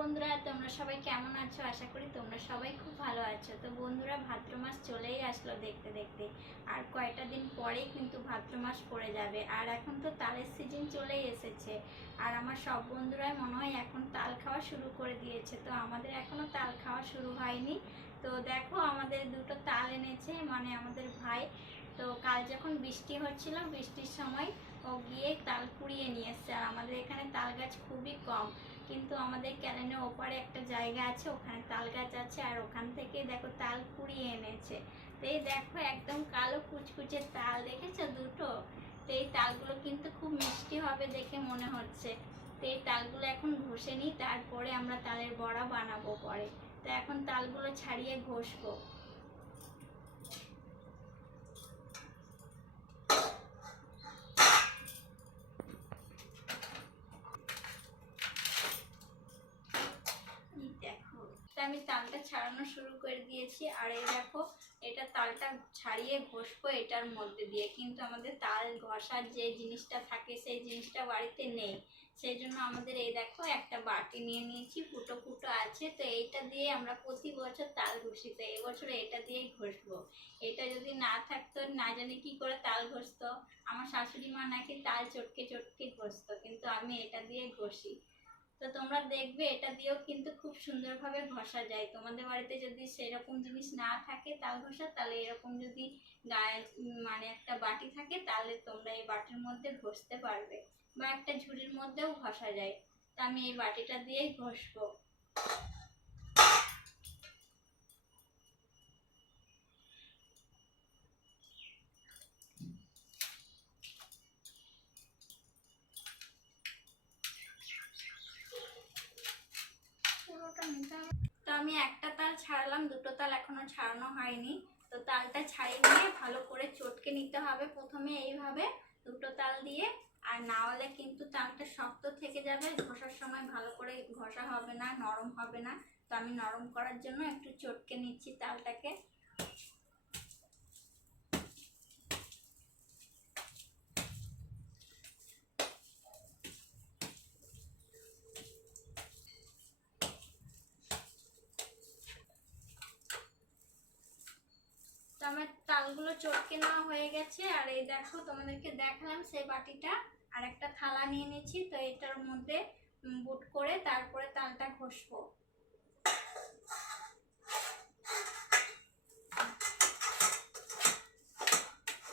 বন্ধুরা, তোমরা সবাই কেমন আছো? আশা করি তোমরা সবাই খুব ভালো আছো। তো বন্ধুরা, ভাদ্র মাস চলেই আসলো দেখতে দেখতে, আর কয়টা দিন পরেই কিন্তু ভাদ্র মাস পড়ে যাবে। আর এখন তো তালের সিজন চলেই এসেছে, আর আমার সব বন্ধুরাই মনে হয় এখন তাল খাওয়া শুরু করে দিয়েছে। তো আমাদের এখনো তাল খাওয়া শুরু হয়নি। তো দেখো, আমাদের দুটো তাল এনেছে, মানে আমাদের ভাই। তো কাল যখন বৃষ্টি হচ্ছিল, বৃষ্টির সময় ও গিয়ে তাল কুড়িয়ে নিয়ে এসছে। আর আমাদের এখানে তাল গাছ খুবই কম, কিন্তু আমাদের ক্যানেলের ওপারে একটা জায়গা আছে, ওখানে তাল গাছ আছে, আর ওখান থেকে দেখো তাল কুড়িয়ে এনেছে। তো এই দেখো, একদম কালো কুচকুচে তাল, দেখেছো দুটো? তো এই তালগুলো কিন্তু খুব মিষ্টি হবে দেখে মনে হচ্ছে। তো এই তালগুলো এখন ঘষে নিই, তারপরে আমরা তালের বড়া বানাবো পরে। তো এখন তালগুলো ছাড়িয়ে ঘষবো। দেখো, আমি তালটা ছাড়ানো শুরু করে দিয়েছি। আর এই দেখো, এটা তালটা ছাড়িয়ে ঘষবো এটার মধ্যে দিয়ে। কিন্তু আমাদের তাল ঘষার যে জিনিসটা থাকে সেই জিনিসটা বাড়িতে নেই, সেই জন্য আমাদের এই দেখো একটা বাটি নিয়ে নিয়েছি, ফুটো ফুটো আছে। তো এইটা দিয়ে আমরা প্রতি বছর তাল ঘষি, তো এবছর এটা দিয়েই ঘষবো। এটা যদি না থাকতো, না জানি কি করে তাল ঘষতো। আমার শাশুড়ি মা নাকি তাল চটকে চটকে ঘষতো, কিন্তু আমি এটা দিয়ে ঘষি। তো তোমরা দেখবে এটা দিয়েও কিন্তু খুব সুন্দরভাবে ঘষা যায়। তোমাদের বাড়িতে যদি সেরকম জিনিস না থাকে তাল ঘষা, তাহলে এরকম যদি গায়ে মানে একটা বাটি থাকে, তাহলে তোমরা এই বাটির মধ্যে ঘষতে পারবে, বা একটা ঝুড়ির মধ্যেও ঘষা যায়। তো আমি এই বাটিটা দিয়েই ঘষবো। তো আমি একটা তাল ছাড়লাম, দুটো তাল এখনো ছাড়ানো হয়নি। তো তালটা ছাড়িয়ে নিয়ে ভালো করে চটকে নিতে হবে প্রথমে, এইভাবে দুটো তাল দিয়ে। আর না হলে কিন্তু তালটা শক্ত থেকে যাবে, ঘষার সময় ভালো করে ঘষা হবে না, নরম হবে না। তো আমি নরম করার জন্য একটু চটকে নিচ্ছি তালটাকে। তো আমার তালগুলো চটকে নেওয়া হয়ে গেছে। আর এই দেখো, তোমাদেরকে দেখালাম সেই বাটিটা। আর একটা থালা নিয়ে নিচ্ছি, তো এটার মধ্যে বুট করে তারপরে তালটা ঘষবো।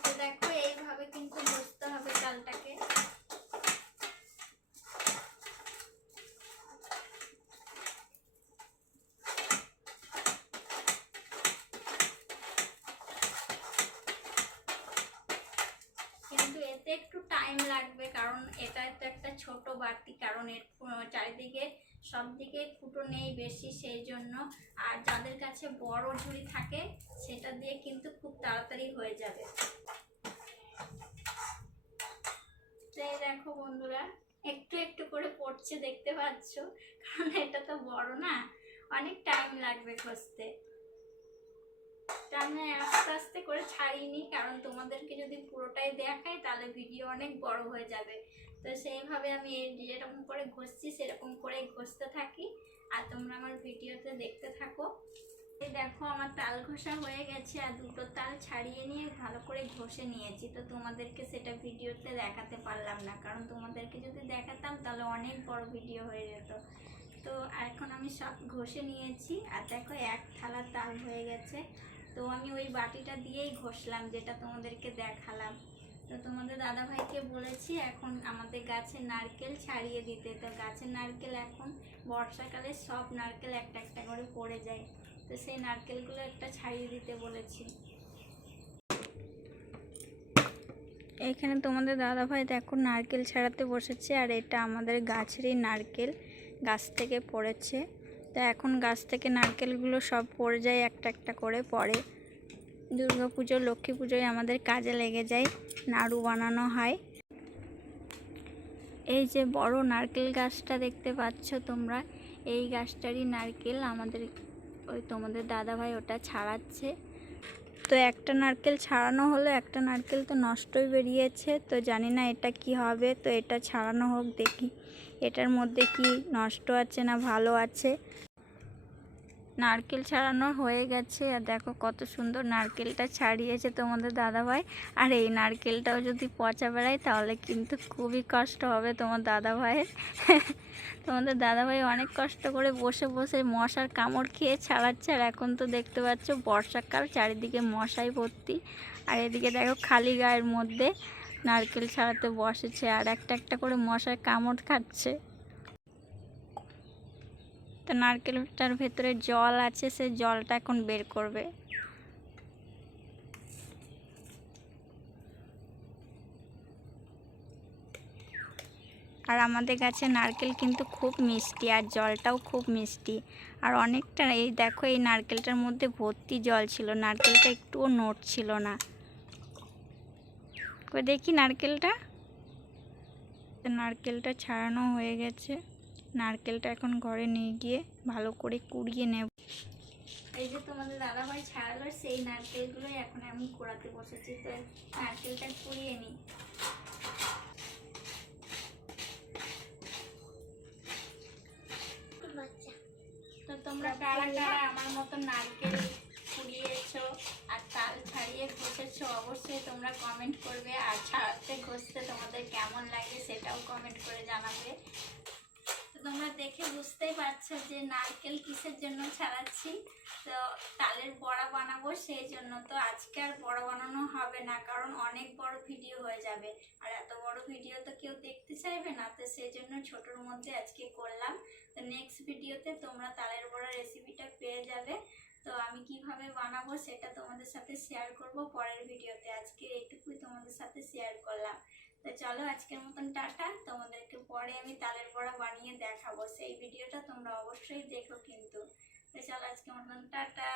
তো দেখো, এইভাবে কিন্তু ঘষতে হবে তালটাকে। কিন্তু এতে একটু টাইম লাগবে, কারণ এটা তো একটা ছোট বাটি, কারণ এর চারিদিকে সব দিকে ফুটো নেই বেশি, সেই জন্য। আর যাদের কাছে বড় ঝুড়ি থাকে, সেটা দিয়ে কিন্তু খুব তাড়াতাড়ি হয়ে যাবে। তো এই দেখো বন্ধুরা, একটু একটু করে পড়ছে, দেখতে পাচ্ছ, কারণ এটা তো বড় না, অনেক টাইম লাগবে ঘষতে। আমি আস্তে আস্তে করে ছাড়িনি, কারণ তোমাদেরকে যদি পুরোটাই দেখাই তাহলে ভিডিও অনেক বড় হয়ে যাবে। তো সেইভাবে আমি যেরকম করে ঘষছি সেরকম করে ঘষতে থাকি, আর তোমরা আমার ভিডিওতে দেখতে থাকো। এই দেখো, আমার তাল ঘষা হয়ে গেছে, আর দুটো তাল ছাড়িয়ে নিয়ে ভালো করে ঘষে নিয়েছি। তো তোমাদেরকে সেটা ভিডিওতে দেখাতে পারলাম না, কারণ তোমাদেরকে যদি দেখাতাম তাহলে অনেক বড় ভিডিও হয়ে যেত। তো এখন আমি সব ঘষে নিয়েছি, আর দেখো এক থালা তাল হয়ে গেছে। তো আমি ওই বাটিটা দিয়েই ঘষলাম, যেটা তোমাদেরকে দেখালাম। তো তোমাদের দাদাভাইকে বলেছি এখন আমাদের গাছের নারকেল ছাড়িয়ে দিতে। তো গাছের নারকেল এখন বর্ষাকালে সব নারকেল একটা একটা করে পড়ে যায়, তো সেই নারকেলগুলো একটা ছাড়িয়ে দিতে বলেছি। এখানে তোমাদের দাদাভাই দেখো নারকেল ছাড়াতে বসেছে, আর এটা আমাদের গাছেরই নারকেল, গাছ থেকে পড়েছে। তো এখন গাছ থেকে নারকেলগুলো সব পড়ে যায়, একটা একটা করে পড়ে। দুর্গা পুজো, লক্ষ্মী পুজোয় আমাদের কাজে লেগে যায়, নাড়ু বানানো হয়। এই যে বড় নারকেল গাছটা দেখতে পাচ্ছ তোমরা, এই গাছটারই নারকেল আমাদের, ওই তোমাদের দাদাভাই ওটা ছাড়াচ্ছে। তো একটা নারকেল ছাড়ানো হলো, একটা নারকেল তো নষ্টই বেরিয়েছে। তো জানি না এটা কি হবে, তো এটা ছাড়ানো হোক দেখি এটার মধ্যে কি নষ্ট আছে না ভালো আছে। নারকেল ছাড়ানো হয়ে গেছে, আর দেখো কত সুন্দর নারকেলটা ছাড়িয়েছে তোমাদের দাদাভাই। আর এই নারকেলটাও যদি পচা বেড়ায় তাহলে কিন্তু খুবই কষ্ট হবে তোমার দাদাভাইয়ের। তোমাদের দাদাভাই অনেক কষ্ট করে বসে বসে মশার কামড় খেয়ে ছাড়াচ্ছে। আর এখন তো দেখতে পাচ্ছ বর্ষাকাল, চারিদিকে মশাই ভর্তি। আর এদিকে দেখো খালি গায়ের মধ্যে নারকেল ছাড়াতে বসেছে, আর একটা একটা করে মশার কামড় খাচ্ছে। তো নারকেলটার ভেতরে জল আছে, সে জলটা এখন বের করবে। আর আমাদের গাছে নারকেল কিন্তু খুব মিষ্টি, আর জলটাও খুব মিষ্টি। আর অনেকটা, এই দেখো এই নারকেলটার মধ্যে ভর্তি জল ছিল, নারকেলটা একটুও নড়ছিল না। দেখি নারকেলটা, নারকেলটা ছাড়ানো হয়ে গেছে। নারকেলটা এখন ঘরে নিয়ে গিয়ে ভালো করে কুড়িয়ে নেব। এই যে তোমাদের দাদাভাই ছাড়ালো, সেই নারকেলগুলোই এখন আমি কুড়াতে বসেছি। তো নারকেলটা কুড়িয়ে নিই। তো তোমরা কারা কারা আমার মতো নারকেল কুড়িয়েছো আর তাল ছাড়িয়ে ঘষেছো অবশ্যই তোমরা কমেন্ট করবে। আর ছাড়াতে ঘষতে তোমাদের কেমন লাগে সেটাও কমেন্ট করে জানাবে। তো তোমরা দেখে বুঝতেই পারছো যে নারকেল কিসের জন্য ছাড়াচ্ছি। তো তালের বড়া বানাবো সেই জন্য। তো আজকে আর বড়া বানানো হবে না, কারণ অনেক বড় ভিডিও হয়ে যাবে, আর এত বড় ভিডিও তো কেউ দেখতে চাইবে না। তো সেই জন্য ছোটোর মধ্যে আজকে করলাম। তো নেক্সট ভিডিওতে তোমরা তালের বড়া রেসিপিটা পেয়ে যাবে। তো আমি কিভাবে বানাবো সেটা তোমাদের সাথে শেয়ার করব পরের ভিডিওতে। আজকে এইটুকুই তোমাদের সাথে শেয়ার করলাম। তো চলো আজকের মতন টাটা। তোমাদেরকে পরে আমি তালের বড়া বানিয়ে দেখাবো, সেই ভিডিওটা তোমরা অবশ্যই দেখো কিন্তু। তো চলো আজকের মতন টাটা।